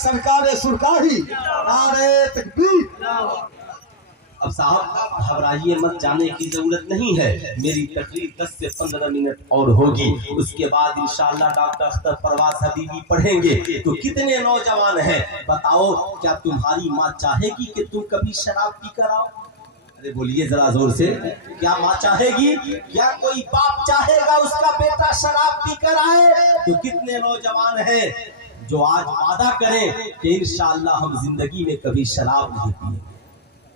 सरकार सुरकारी, नारे तकबीर। अब साहब घबराइए मत, जाने की जरूरत नहीं है। मेरी तकरीर 10 से 15 मिनट और होगी, उसके बाद इंशाअल्लाह डॉक्टर अख्तर परवाज हबीबी पढ़ेंगे। तो कितने नौजवान हैं बताओ, क्या तुम्हारी माँ चाहेगी कि तुम कभी शराब पी कर आओ? अरे बोलिए जरा जोर से, क्या माँ चाहेगी? क्या कोई बाप चाहेगा उसका बेटा शराब पी कर आए? तो कितने नौजवान हैं जो आज वादा करें कि इंशाअल्लाह हम जिंदगी में कभी शराब नहीं पिएंगे?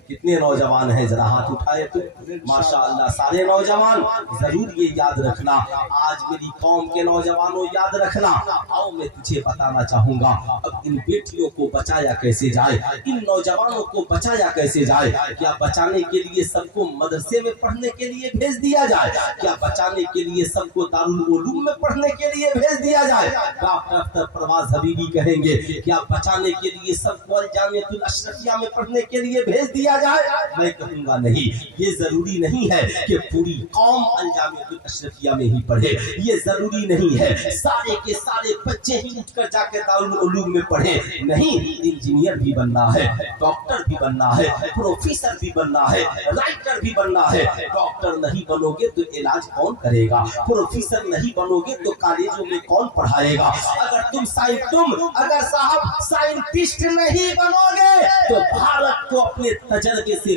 कितने नौजवान हैं, जरा हाथ उठाए तो। माशाअल्लाह सारे नौजवान जरूर ये याद रखना। आज मेरी कौम के नौजवानों याद रखना। आओ मैं तुझे बताना चाहूंगा, अब इन बेटियों को बचाया कैसे जाए, इन नौजवानों को बचाया कैसे जाए। क्या बचाने के लिए सबको मदरसे में पढ़ने के लिए भेज दिया जाए? क्या बचाने के लिए सबको दारुल उलूम में पढ़ने के लिए भेज दिया जाए? डॉक्टर अख्तर परवाज हबीबी कहेंगे, क्या बचाने के लिए सबको अल जामिअतुल अशरफिया में पढ़ने के लिए भेज दिया जाए? मैं कहूंगा नहीं, ये जरूरी नहीं है कि पूरी कौम अल जामिअतुल अशरफिया में ही पढ़े। ये जरूरी नहीं है सारे के सारे बच्चे ही उठकर जाके दारुल उलूम में पढ़े। नहीं, इंजीनियर भी बनना है, डॉक्टर भी बनना है, प्रोफेसर भी बनना है, राइटर भी बनना है। डॉक्टर नहीं बनोगे तो इलाज कौन करेगा? प्रोफेसर नहीं बनोगे तो कॉलेजों में कौन पढ़ाएगा? अगर साहब साइंटिस्ट नहीं बनोगे तो भारत को अपने तजर्बे से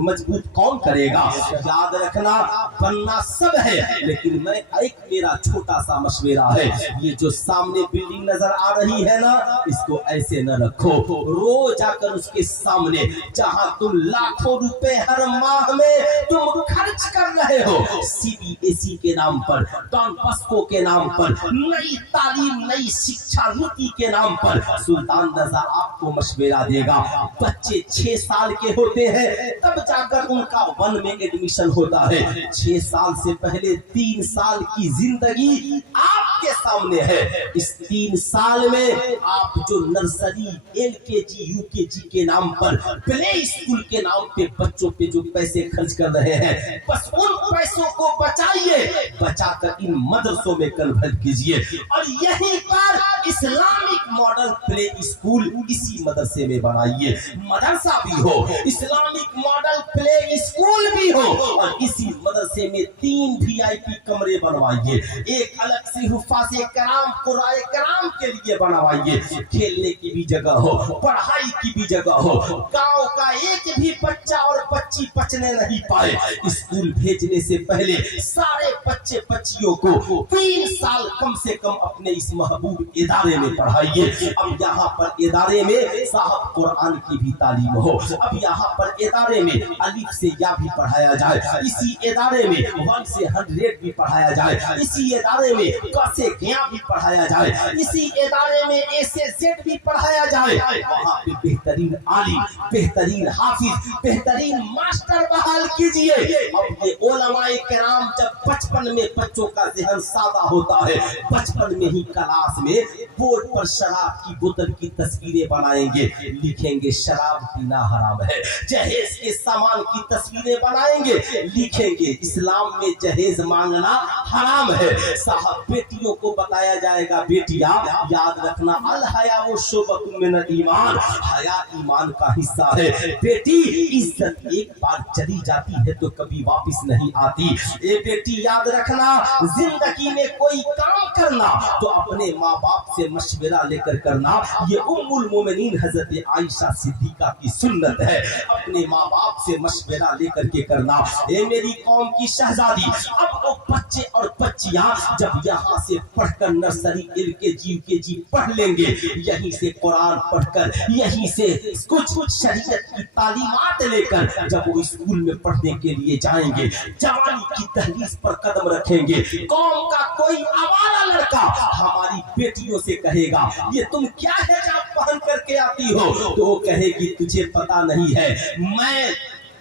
मजबूत कौन करेगा? याद रखना, बनना सब है, लेकिन मैं एक मेरा छोटा सा मशवरा है, ये जो सामने बिल्डिंग नजर आ रही है ना, इसको ऐसे न रखो। रोज जाकर उसके सामने, जहां तुम लाखों रुपए हर माह में तुम खर्च कर रहे हो, CBSE के नाम पर, डॉन बस्को के नाम पर, नई तालीम नई शिक्षा नीति के नाम पर, सुल्तान रजा आपको मशवरा देगा। बच्चे 6 साल के होते हैं तब जाकर उनका 1 में एडमिशन होता है। 6 साल से पहले 3 साल की जिंदगी आपके सामने है। इस 3 साल में आप जो नर्सरी, LKG, UKG के नाम पर, प्ले स्कूल के नाम पे बच्चों पे जो पैसे खर्च कर रहे हैं, बस उन पैसों को बचाइए, बचाकर इन मदरसों में कन्वर्ट कीजिए। और यहीं पर इस्लामिक मॉडल प्ले स्कूल इसी मदरसे में बनाइए। मदरसा भी हो, इस्लामिक मॉडल प्ले स्कूल भी हो, और इसी मदरसे में 3 VIP कमरे बनवाइए। एक अलग से हुफ़ाज़े कराम, कुराए कराम के लिए बनवाइए। खेलने की भी जगह हो, पढ़ाई की भी जगह हो। गांव का एक भी बच्चा और बच्ची बचने नहीं पाए। स्कूल भेजने से पहले सारे बच्चे बच्चियों को 3 साल कम से कम अपने इस महबूब इदारे में पढ़ाइए। अब यहाँ पर इदारे में साहब कुरान की भी तालीम हो। अब यहाँ पर इदारे में अलिफ से या भी पढ़ाया जाए। इसी इदारे में 1 से 100 भी पढ़ाया जाए। इसी इदारे में क से ज्ञा भी पढ़ाया जाए। इसी इदारे में A से Z भी पढ़ाया जाए। वहाँ पे बेहतरीन आलिम, बेहतरीन हाफिज, बेहतरीन मास्टर बहाल कीजिए। अब ये उलमाए किराम जब बचपन में बच्चों का ज़हन सादा होता है, बचपन में ही क्लास में बोर्ड पर शराब की बोतल की तस्वीरें बनाएंगे, लिखेंगे शराब पीना हराम है। जहेज के सामान की तस्वीरें बनाएंगे, लिखेंगे इस्लाम में जहेज मांगना हराम है। साहब बेटियों को बताया जाएगा, बेटियां याद रखना, अल हया वो शोबतुम मिनल ईमान, हया ईमान का हिस्सा है। बेटी इज्जत एक बार चली जाती है तो कभी वापस नहीं आती। ए बेटी याद रखना, जिंदगी में कोई काम करना तो अपने माँ बाप से मशवरा लेकर करना। ये उम्मुल मोमिनीन हजरत आयशा सिद्दीका की सुन्नत है, अपने माँ बाप से मशवरा लेकर के करना। ए मेरी कौम की शहजादी, अब वो बच्चे और बच्चियां जब यहाँ से पढ़कर नर्सरी, LKG, UKG पढ़ लेंगे, यहीं से कुरान पढ़कर, यहीं से कुछ शरीयत की तालीमात लेकर जब वो स्कूल में पढ़ने के लिए जाएंगे, जवानी की दहलीज पर कदम रखेंगे, कौम का कोई आवारा लड़का हमारी बेटियों से कहेगा, ये तुम क्या है जो पहन करके आती हो, तो वो कहेगी तुझे पता नहीं है, मैं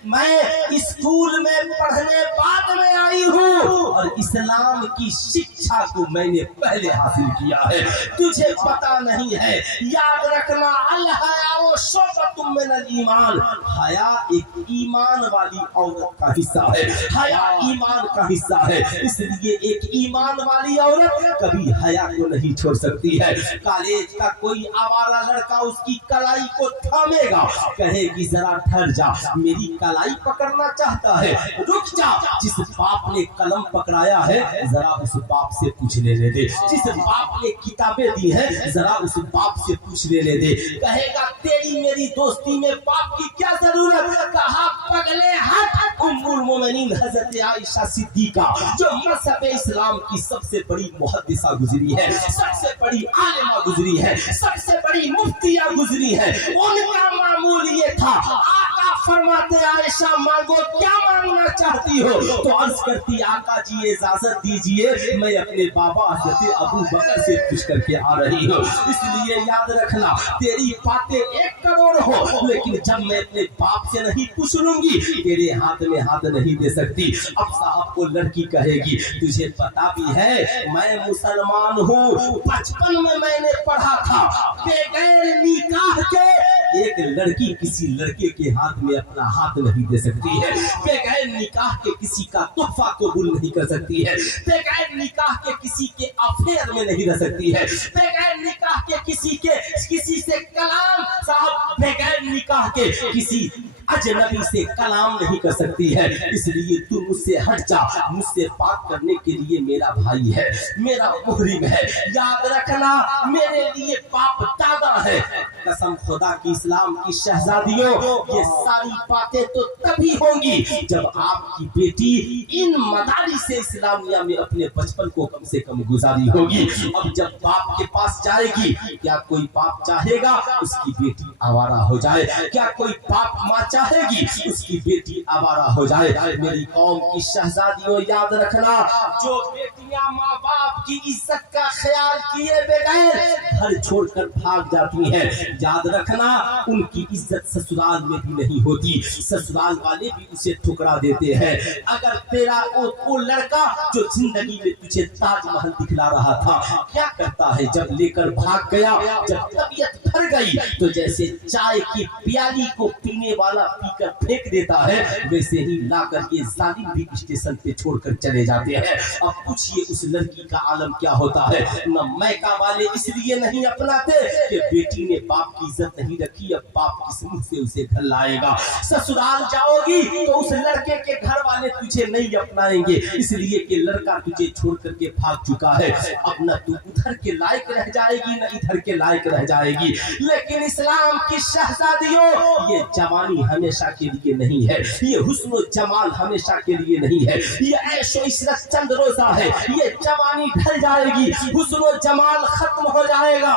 मैं स्कूल में पढ़ने बाद में आई हूँ और इस्लाम की शिक्षा को मैंने पहले हासिल किया है, तुझे पता नहीं है। याद रखना, अल हया वो शोबतुम मिनल ईमान, हया एक ईमान वाली औरत का हिस्सा है, हया ईमान का हिस्सा है। इसलिए एक ईमान वाली औरत कभी हया को नहीं छोड़ सकती है। कॉलेज का कोई आवारा लड़का उसकी कलाई को थामेगा, कहेगी जरा ठहर जा, मेरी कलाई पकड़ना चाहता है, रुक जा। जिस बाप ने कलम पकड़ाया है जरा उस बाप से पूछ लेने दे, जिस बाप ने किताबें दी है जरा उस बाप से पूछ लेने दे। कहेगा तेरी मेरी दोस्ती में बाप की क्या जरूरत, कहा पगले हट। उम्मुल मोमिनीन हजरत आयशा सिद्दीका जो मज़हब इस्लाम की सबसे बड़ी मुहद्दिसा गुजरी है, सबसे बड़ी आलिमा गुजरी है, सबसे बड़ी मुफ्तिया गुजरी है, उनका मामूल ये था, आका फरमाते आयशा मांगो क्या मांगना चाहती हो, तो अर्ज करती आका जी इजाजत दीजिए मैं अपने बाबा हजरत अबू बकर से पूछ करके आ रही हूँ। इसलिए याद रखना, तेरी बातें 1 करोड़ हो, लेकिन जब मैं अपने बाप से नहीं पूछ लूंगी तेरे हाथ में हाथ नहीं दे सकती। अब साहब को लड़की कहेगी तुझे पता भी है मैं मुसलमान हूँ, बचपन में मैंने पढ़ा था बगैर निकाह के एक लड़की किसी लड़के के हाथ में अपना हाथ नहीं दे सकती है, बगैर निकाह के किसी का तोहफा कबूल नहीं कर सकती है, बगैर निकाह के किसी के अफेयर में नहीं रह सकती है, बगैर निकाह के किसी से कलाम, साहब बगैर निकाह के किसी अजनबी से कलाम नहीं कर सकती है। इसलिए तू मुझसे हट जा, मुझसे बात करने के लिए मेरा भाई है, मेरा मुहरिम है। याद रखना मेरे लिए बाप दादा है, कसम खुदा की इस्लाम की शहजादियों, ये सारी बातें तो तभी होंगी जब आपकी बेटी इन मदारिस से इस्लामिया में अपने बचपन को कम से कम गुजारी होगी। अब जब बाप के पास जाएगी, क्या कोई बाप चाहेगा उसकी बेटी आवारा हो जाए? क्या कोई बाप माँ चाहेगी उसकी बेटी आवारा हो जाए? मेरी कौम की शहजादियों याद रखना, जो बेटियां माँ बाप की इज्जत का ख्याल किए बगैर घर छोड़कर भाग जाती हैं, याद रखना उनकी इज्जत ससुराल में भी नहीं होती, ससुराल वाले भी उसे ठुकरा देते हैं। अगर तेरा वो लड़का जो जिंदगी में तुझे ताजमहल दिखला रहा था क्या करता है, जब लेकर भाग गया, जब तबीयत भर गई तो जैसे चाय की प्याली को पीने वाला पीकर फेंक देता है, वैसे ही ला करके जालिम भी स्टेशन पे छोड़कर चले जाते हैं। अब पूछिए उस लड़की का आलम क्या होता है। न मैका वाले इसलिए नहीं अपनाते कि बेटी ने बाप की इज्जत नहीं रखी, अब बाप किस मुंह से उसे घर लाएगा। ससुराल जाओगी तो उस लड़के के घर वाले तुझे नहीं अपनाएंगे, इसलिए कि लड़का तुझे छोड़ करके भाग चुका है। अब न तू उधर के लायक रह जाएगी न इधर के लायक रह जाएगी। लेकिन इस्लाम की शहजादियों, ये जवानी हमेशा के लिए नहीं है, ये हुस्न जमाल हमेशा के लिए नहीं है, ये ऐशो इशरत चंद रोजा है, ये जवानी ढल जाएगी, हुस्न जमाल खत्म हो जाएगा।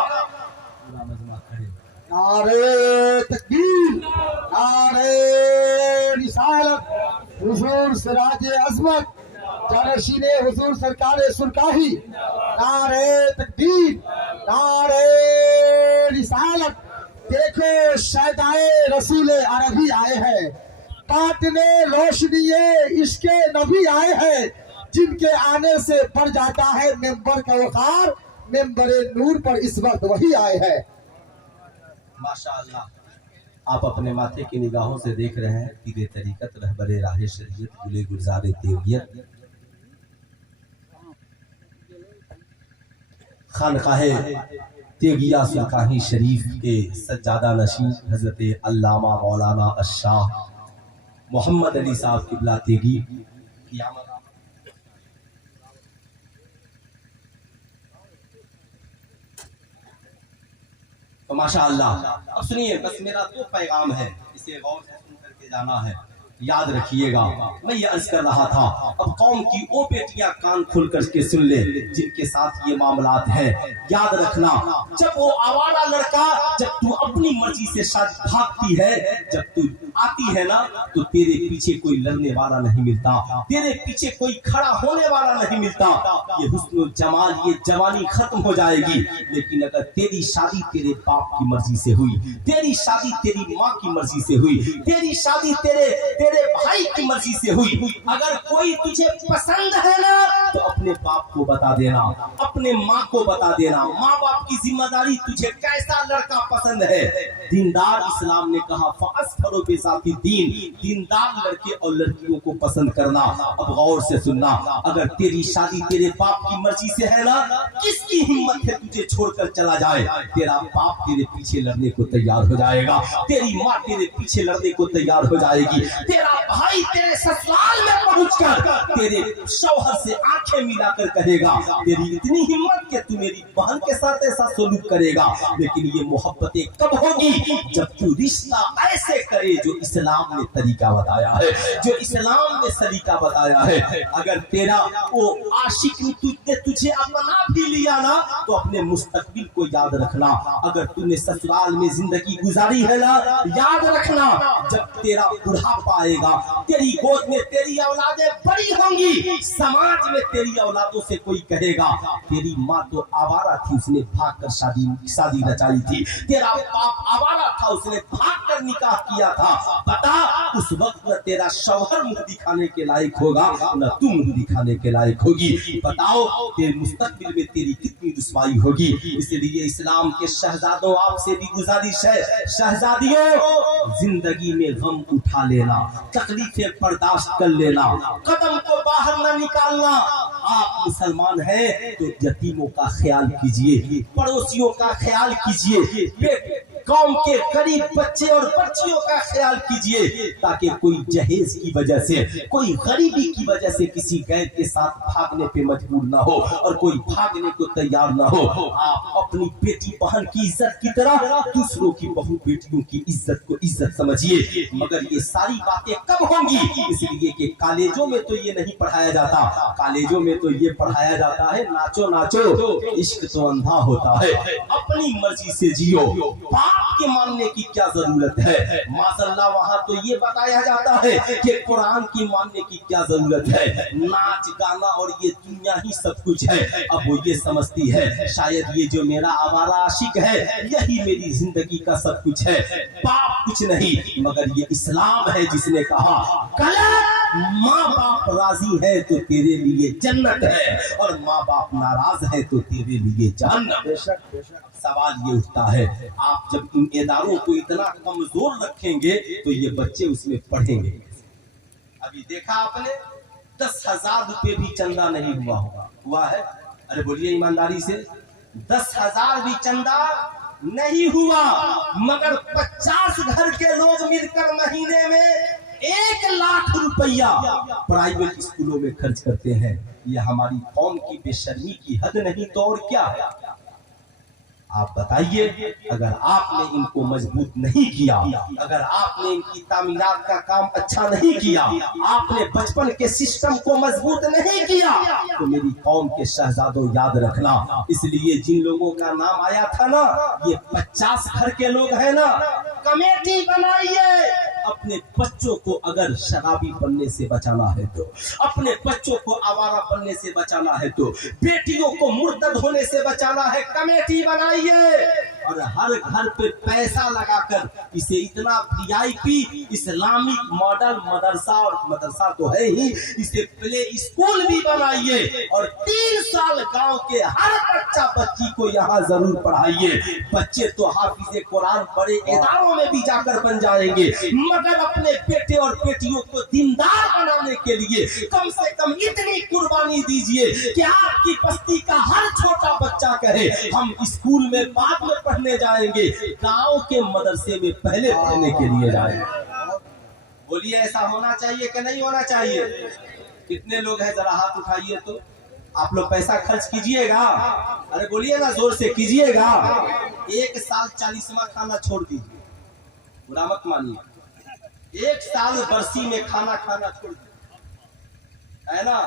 नारे तकबीर, नारे रिसालत, हुजूर सिराज अज़मत, जानशीने हुजूर सरकार सुरकाही, नारे तकबीर, नारे रिसालत। देखो शहदाए रसूल अरबी आए हैं, काटने रोशनी इसके नबी आए हैं, जिनके आने से बढ़ जाता है मेंबर का वकार, मेंबर नूर पर इस वक्त वही आए हैं। माशाअल्लाह, आप अपने माथे की निगाहों से देख रहे हैं पीरे तरीकत रहबरे राहे शरीयत गुले गुलजारे तेवियत खानकाहे तेगिया सुल्काही शरीफ के सज्जादा नशीं हजरत अल्लामा मौलाना अशाह मोहम्मद अली साहब किबला तेगी क़यामत। तो माशाअल्लाह, अब सुनिए, बस मेरा 2 पैगाम है, इसे गौर से सुन करके जाना है। याद रखिएगा, मैं ये अर्ज कर रहा था, अब कौम की वो बेटियां कान खोल करके सुन ले जिनके साथ ये मामलात हैं। याद रखना, जब वो आवारा लड़का, जब तू अपनी मर्जी से शादी भागती है, जब तू आती है ना तो तेरे पीछे कोई लड़ने वाला नहीं मिलता, तेरे पीछे कोई खड़ा होने वाला नहीं मिलता। ये हुस्न जमाल, ये जवानी खत्म हो जाएगी। लेकिन अगर तेरी शादी तेरे बाप की मर्जी से हुई, तेरी शादी तेरी माँ की मर्जी से हुई, तेरी शादी तेरे भाई की मर्जी से हुई, अगर कोई तुझे पसंद है ना तो अपने बाप को बता देना, अपने माँ को बता देना। माँ बाप की जिम्मेदारी, तुझे कैसा लड़का पसंद है। दीनदार, इस्लाम ने कहा फ़अस्फरो बिज़ाति दीन, दीनदार लड़के और लड़कियों को पसंद करना। अब गौर से सुनना, अगर तेरी शादी तेरे बाप की मर्जी से है ना, किसकी हिम्मत है तुझे छोड़कर चला जाए। तेरा बाप तेरे पीछे लड़ने को तैयार हो जाएगा, तेरी माँ तेरे पीछे लड़ने को तैयार हो जाएगी, तेरा भाई तेरे ससुराल में पहुंचकर तेरे शौहर से आंखें मिलाकर कहेगा तेरी इतनी हिम्मत कि तू मेरी बहन के साथ ऐसा सलूक करेगा। लेकिन ये मोहब्बतें कब होगी, जब तू रिश्ता ऐसे करे जो इस्लाम ने तरीका बताया है, जो इस्लाम ने सलीका बताया है। अगर तेरा वो आशिक तुझे अपना भी लिया ना तो अपने मुस्तकबिल को याद रखना। अगर तूने ससुराल में जिंदगी गुजारी है ना, याद रखना जब तेरा बुढ़ापा आएगा, तेरी गोद में तेरी औलादें बड़ी होंगी, समाज में तेरी औलादों से कोई कहेगा तेरी माँ तो आवारा थी, उसने भागकर शादी रचाई थी, तेरा बाप आवारा था, उसने भागकर निकाह किया था। बता, उस वक्त न तेरा शौहर मुंह दिखाने के लायक होगा, न तू मुंह दिखाने के लायक होगी। बताओ तेरे मुस्तकबिल में तेरी कितनी रुसवाई होगी। इसलिए इस्लाम के शहजादों, आपसे भी गुजारिश है, शहजादियों, जिंदगी में गम उठा लेना, तकलीफें बर्दाश्त कर लेना, कदम को बाहर न निकालना। आप मुसलमान हैं तो यतीमों का ख्याल कीजिए, पड़ोसियों का ख्याल कीजिए, कौम के गरीब बच्चे और बच्चियों का ख्याल कीजिए, ताकि कोई जहेज की वजह से, कोई गरीबी की वजह से किसी गैर के साथ भागने पे मजबूर ना हो और कोई भागने को तैयार ना हो। आप अपनी बेटी बहन की इज्जत की तरह दूसरों की बहू बेटियों की इज्जत को इज्जत समझिए। मगर ये सारी बातें कब होंगी, इसलिए कि कॉलेजों में तो ये नहीं पढ़ाया जाता, कॉलेजों में तो ये पढ़ाया जाता है नाचो नाचो, इश्क तो अंधा होता है, अपनी मर्जी से जियो, बाप के मानने की क्या जरूरत है। माशाअल्लाह वहाँ तो ये बताया जाता है कि कुरान की मानने की क्या जरूरत है। नाच गाना और ये दुनिया ही सब कुछ है। अब वो ये समझती है शायद ये जो मेरा आवारा आशिक है यही मेरी जिंदगी का सब कुछ है, बाप कुछ नहीं। मगर ये इस्लाम है जिसने कहा माँ बाप राजी है तो तेरे लिए जन्नत है और माँ बाप नाराज है तो तेरे लिए जहन्नम। सवाल ये उठता है, आप जब इन इदारों को इतना कमजोर रखेंगे तो ये बच्चे उसमें पढ़ेंगे। अभी देखा आपने 10,000 रुपए भी चंदा नहीं हुआ है। अरे बोलिए ईमानदारी से, 10,000 भी चंदा नहीं हुआ, मगर 50 घर के लोग मिलकर महीने में 1 लाख रुपया प्राइवेट स्कूलों में खर्च करते हैं। ये हमारी कौम की बेशर्मी की हद नहीं तो और क्या है। आप बताइए, अगर आपने इनको मजबूत नहीं किया, अगर आपने इनकी तामीरात का काम अच्छा नहीं किया, आपने बचपन के सिस्टम को मजबूत नहीं किया, तो मेरी कौम के शहजादों याद रखना। इसलिए जिन लोगों का नाम आया था ना, ये 50 घर के लोग हैं ना, कमेटी बनाइए। अपने बच्चों को अगर शराबी बनने से बचाना है तो, अपने बच्चों को आवारा बनने से बचाना है तो, बेटियों को मुर्तद होने से बचाना है, कमेटी बनाइए। और हर घर पे पैसा लगाकर इसे इतना VIP इस्लामिक मॉडल मदरसा, और मदरसा तो है ही, इसे प्ले स्कूल भी बनाइए और 3 साल गांव के हर बच्चा बच्ची को यहाँ जरूर पढ़ाइए। बच्चे तो हाफिज़े कुरान बड़े इदारों में भी जाकर बन जाएंगे, मगर अपने बेटे और बेटियों को दीनदार बनाने के लिए कम से कम इतनी कुर्बानी दीजिए कि आपकी बस्ती का हर छोटा बच्चा कहे हम स्कूल में बाद में पढ़ने जाएंगे, गांव के मदरसे में पहले पढ़ने के लिए जाएंगे। बोलिए ऐसा होना चाहिए कि नहीं होना चाहिए? कितने लोग हैं जरा हाथ उठाइए तो। आप लोग पैसा खर्च कीजिएगा? अरे बोलिए ना, जोर से कीजिएगा। 1 साल 40वां खाना छोड़ दीजिए, बुरा मत मानिए। 1 साल बरसी में खाना खाना छोड़ दीजिए, है ना,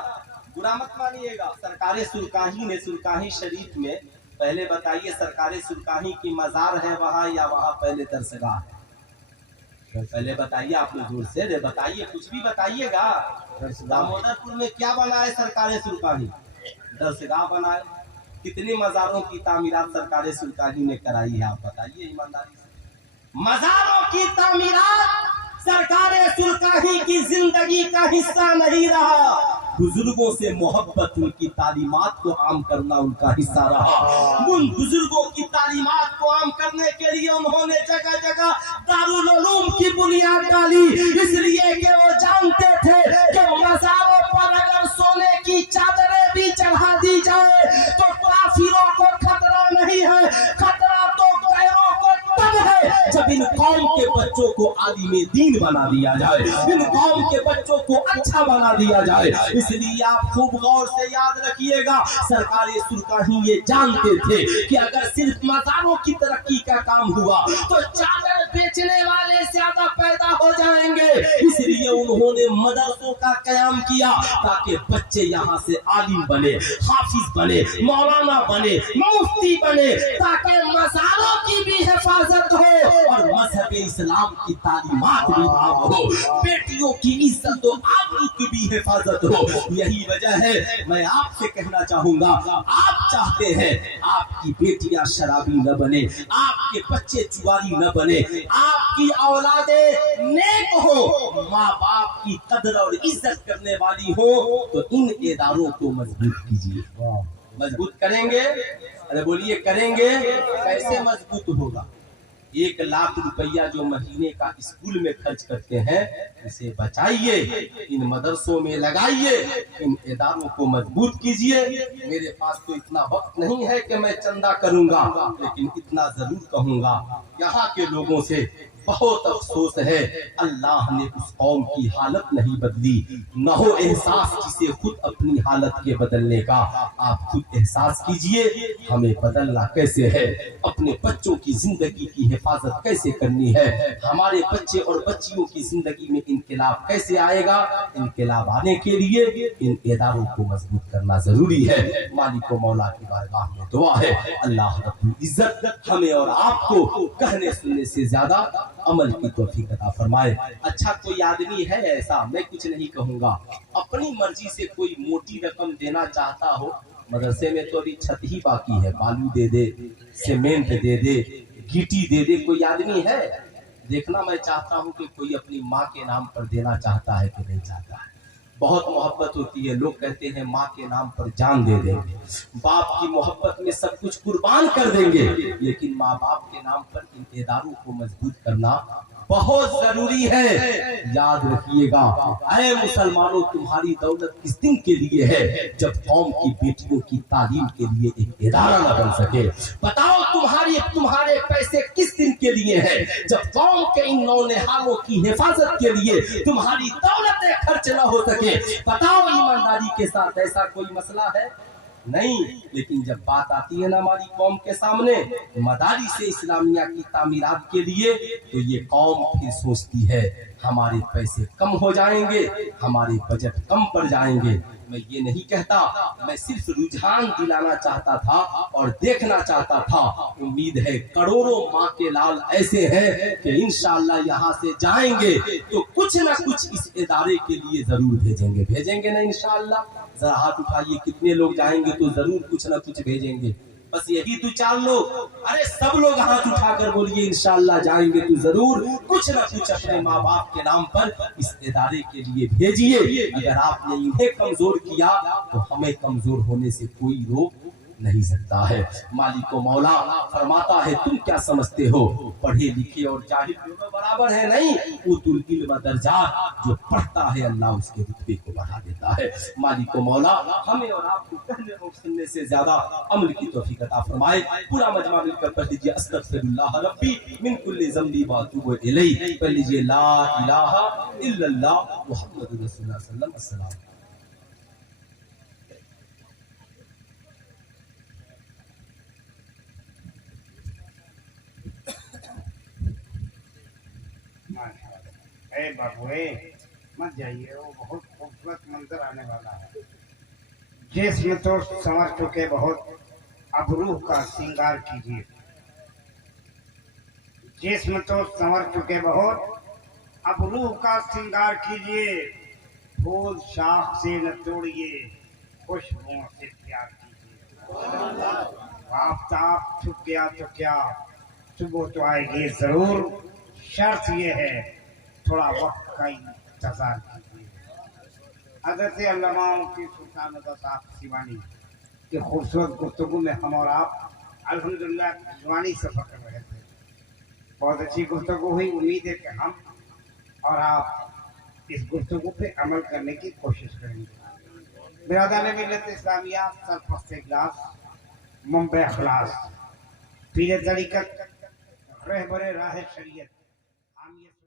बुरा मत मानिएगा। सरकारे सुरकाही ने सुरकाही शरीफ में, पहले बताइए सरकारे सुरकाही की मजार है वहां या वहां पहले दरसगाह है? पहले बताइए, आप लोग जोर से बताइए, कुछ भी बताइएगा। दामोदरपुर में क्या बना है सरकार सुल्तानी? दरगाह बना है। कितनी मज़ारों की तामीरात सरकार सुल्तानी ने कराई है, आप बताइए ईमानदारी से। मज़ारों की तामीरात सरकार सुल्तानी की जिंदगी का हिस्सा नहीं रहा। बुजुर्गों से मोहब्बत, उनकी तालीमात को आम करना उनका हिस्सा रहा। उन बुजुर्गों की तालीमात को आम करने के लिए उन्होंने जगह जगह दारुल उलूम की बुनियाद डाली, इसलिए कि वो जानते थे कि मज़ारों पर अगर सोने की चादरें भी चढ़ा दी जाए तो काफिरों को खतरा नहीं है, खतरा तो गैरों को तब है जब इन कौम के बच्चों को आलिम दीन बना दिया जाए, इन कौम के बच्चों को अच्छा बना दिया जाए। इसलिए आप खूब गौर से याद रखिएगा, सरकार सुल्तानी ये जानते थे कि अगर सिर्फ मज़ारों की तरक्की का काम हुआ तो चादर बेचने वाले ज्यादा पैदा हो जाएंगे। इसलिए उन्होंने मदरसों का कयाम किया ताकि बच्चे यहाँ से आलिम बने, हाफिज बने, मौलाना बने, मुफ्ती बने, ताकि मज़ारों की भी हिफाजत हो और मजहब इस्लाम की तालीमात भी आम हो, बेटियों की इज्जत और आबरू की भी हिफाजत हो। यही वजह है मैं आपसे कहना चाहूंगा, आप चाहते हैं आपकी बेटियां शराबी न बने, आपके बच्चे जुआरी न बने, आपकी औलादे नेक हो, माँ बाप की कदर और इज्जत करने वाली हो, तो इन इदारों को मजबूत कीजिए। मजबूत करेंगे? अरे बोलिए करेंगे। कैसे मजबूत होगा? 1 लाख रुपया जो महीने का स्कूल में खर्च करते हैं, इसे बचाइए, इन मदरसों में लगाइए, इन इदारों को मजबूत कीजिए। मेरे पास तो इतना वक्त नहीं है कि मैं चंदा करूंगा, लेकिन इतना जरूर कहूंगा, यहाँ के लोगों से बहुत अफसोस है, अल्लाह ने उस कौम की हालत नहीं बदली। न हो एहसास जिसे खुद अपनी हालत के बदलने का। आप खुद एहसास कीजिए हमें बदलना कैसे है, अपने बच्चों की जिंदगी की हिफाजत कैसे करनी है, हमारे बच्चे और बच्चियों की जिंदगी में इनकलाब कैसे आएगा। इनकलाब आने के लिए इन इदारों को मजबूत करना जरूरी है। मालिक मौला की बारगाह में दुआ है, अल्लाह रब्बुल इज्जत हमें और आपको कहने सुनने से ज्यादा अमल की तौफीक अता फरमाए। अच्छा कोई आदमी है ऐसा, मैं कुछ नहीं कहूंगा, अपनी मर्जी से कोई मोटी रकम देना चाहता हो, मदरसे में तो अभी छत ही बाकी है, बालू दे दे, सीमेंट दे दे, गिट्टी दे दे, कोई आदमी है? देखना मैं चाहता हूं कि कोई अपनी माँ के नाम पर देना चाहता है कि नहीं चाहता है। बहुत मोहब्बत होती है, लोग कहते हैं माँ के नाम पर जान दे देंगे, बाप की मोहब्बत में सब कुछ कुर्बान कर देंगे, लेकिन माँ बाप के नाम पर इन इदारों को मजबूत करना बहुत जरूरी है। याद रखिएगा, ऐ मुसलमानों, तुम्हारी दौलत किस दिन के लिए है जब कौम की बेटियों की तालीम के लिए एक इदारा न बन सके। बताओ तुम्हारे पैसे किस दिन के लिए है जब कौम के इन नौनिहालों की हिफाजत के लिए तुम्हारी दौलतें खर्च न हो सके। बताओ ईमानदारी के साथ, ऐसा कोई मसला है? नहीं। लेकिन जब बात आती है ना हमारी कौम के सामने मदारिस इस्लामिया की तामीरात के लिए, तो ये कौम फिर सोचती है हमारे पैसे कम हो जाएंगे, हमारे बजट कम पड़ जाएंगे। मैं ये नहीं कहता, मैं सिर्फ रुझान दिलाना चाहता था और देखना चाहता था। उम्मीद है करोड़ों माँ के लाल ऐसे हैं कि इंशाअल्लाह यहाँ से जाएंगे तो कुछ ना कुछ इस इदारे के लिए जरूर भेजेंगे ना इंशाअल्लाह। जरा हाथ उठाइए, कितने लोग जाएंगे तो जरूर कुछ ना कुछ भेजेंगे। बस यही 2-4 लोग, अरे सब लोग हाथ उठाकर बोलिए इंशाअल्लाह जाएंगे तो जरूर कुछ ना कुछ अपने माँ बाप के नाम पर इस इदारे के लिए भेजिए। अगर आपने इन्हें कमजोर किया तो हमें कमजोर होने से कोई रोक नहीं सकता है। मालिक मौला फरमाता है, तुम क्या समझते हो पढ़े लिखे और जाहिल दोनों बराबर है? नहीं, उतुल इल्म दर्जात, जो पढ़ता है अल्लाह उसके रुतबे को बढ़ा देता है। मालिक मौला हमें और आपको कहने और सुनने से ज्यादा अमल की तौफीक अता फरमाए। पूरा मजमा मिलकर पढ़ लीजिए, अस्तगफिरुल्लाह रब्बी मिन कुल्लि ज़ंबी व अतूबु इलैहि। पढ़ लीजिए ला इलाहा इल्लल्लाह मुहम्मदुर रसूलुल्लाह सल्लल्लाहु अलैहि वसल्लम। बाबू मत जाइए, वो बहुत खूबसूरत मंजर आने वाला है। जिस्म तो संवर चुके बहुत, अब रूह का श्रृंगार कीजिए। जिस्म तो संवर चुके बहुत, अब रूह का श्रृंगार कीजिए, फूल शाख से न तोड़िए, खुशबुओं से प्यार कीजिए। आफताब छुप गया तो क्या, सुबह तो आएगी जरूर, शर्त ये है थोड़ा वक्त का इंतजार कीजिए। हज़रत अल्लामा मुफ्ती सुल्तान रज़ा साहब सिवानी की खूबसूरत गुफ्तगू में हम और आप अल्हम्दुलिल्लाह जुबानी सफर कर रहे थे। बहुत अच्छी गुफ्तगू हुई। उम्मीद है कि हम और आप इस गुफ्तगू पे अमल करने की कोशिश करेंगे। बिरादरान मिल्लत इस्लामिया, सरपरस्त इखलास, मुंबई अखलास, पीर तरीक़त, रहबर राह शरीयत।